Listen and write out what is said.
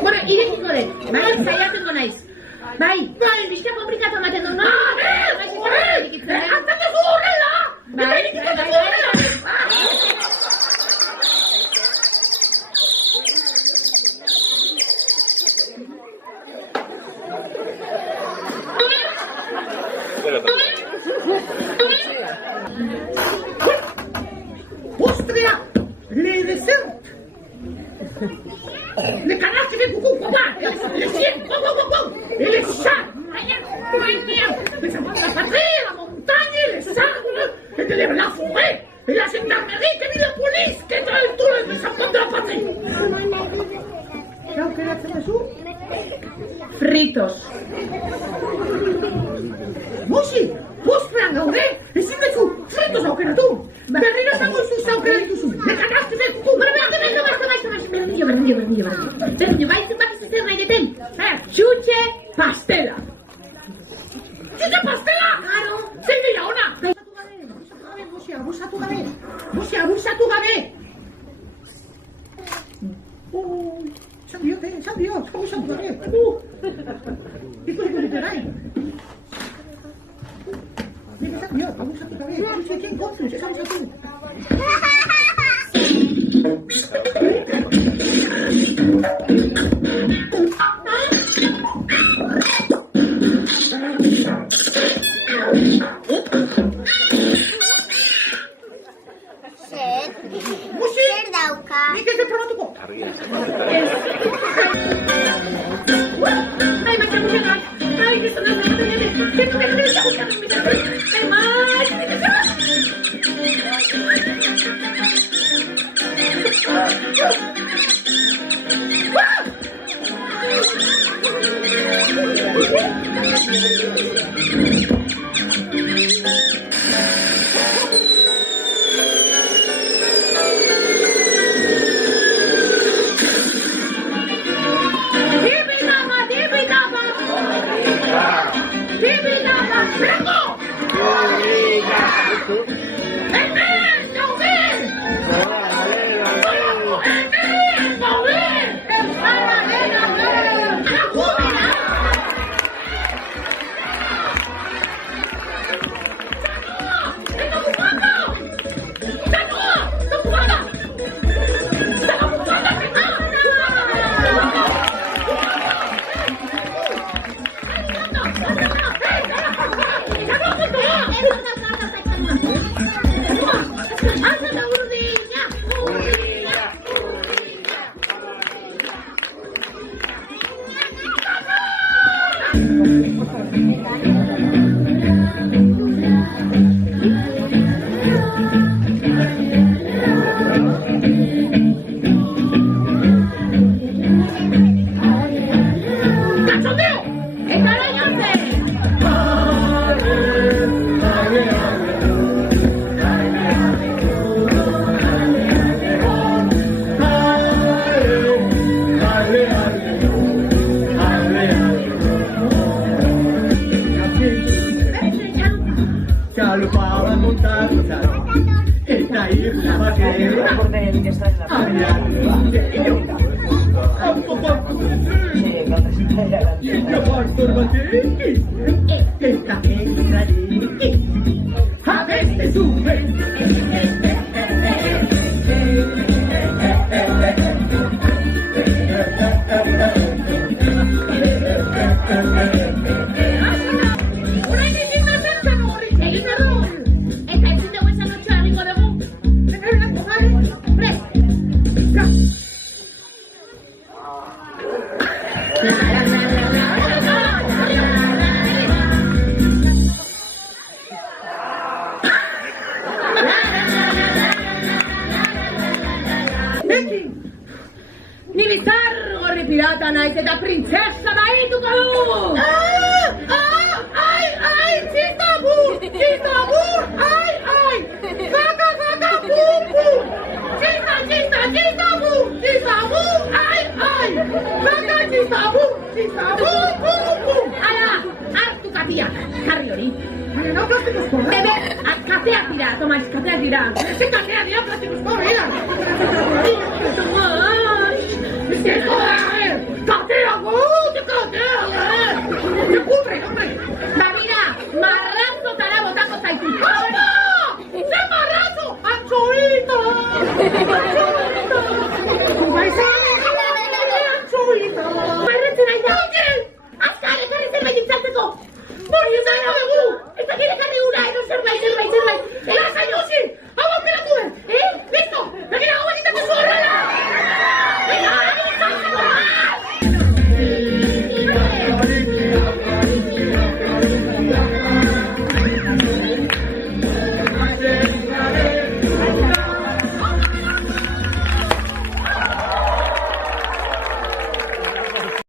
Bueno, irekiko dut, bai, saiatuko naiz. Bai, nixka komplikatu ematen du, no? Aztatzen zu horrela! Bai. Ostria! Le desert! Le canastre de coucou, papa! Les chiens! Et les chats! Les enfants de la patrie, la montagne, les arbres, et de la forêt, et la gendarmerie, que ni la police, que traen tous les enfants de la patrie! ¿Qué haces tú? Fritos. Musi! Postrean gaude! Ezin dezu! Fritos aukeratu! Berriro zango zuz aukera dituzu! Le canastre de coucou! Berdinio, baitzen bat zer nahi deten? Txutxe pastela! Txutxe pastela! Claro! Zein dira ona! Abusatu gabe! Esan diot, abusatu gabe! Ikuliko literai! Nik esan diot, abusatu gabe! Abusatien kontzuz, esan zatu! Zer dauka? Nik ez probatuko! Ai, maite musikak! Ai, gizona zeratzen Ni bizar gorri pirata naiz eta printzesa da hituko du! musika, bum. Ala, hartu kapiak, jarri hori. Baina, plastikozko, Bebe, kateak dira, Tomaiz, kateak dira. Ze katea dira plastikozko, bera. Tomaiz! Katea,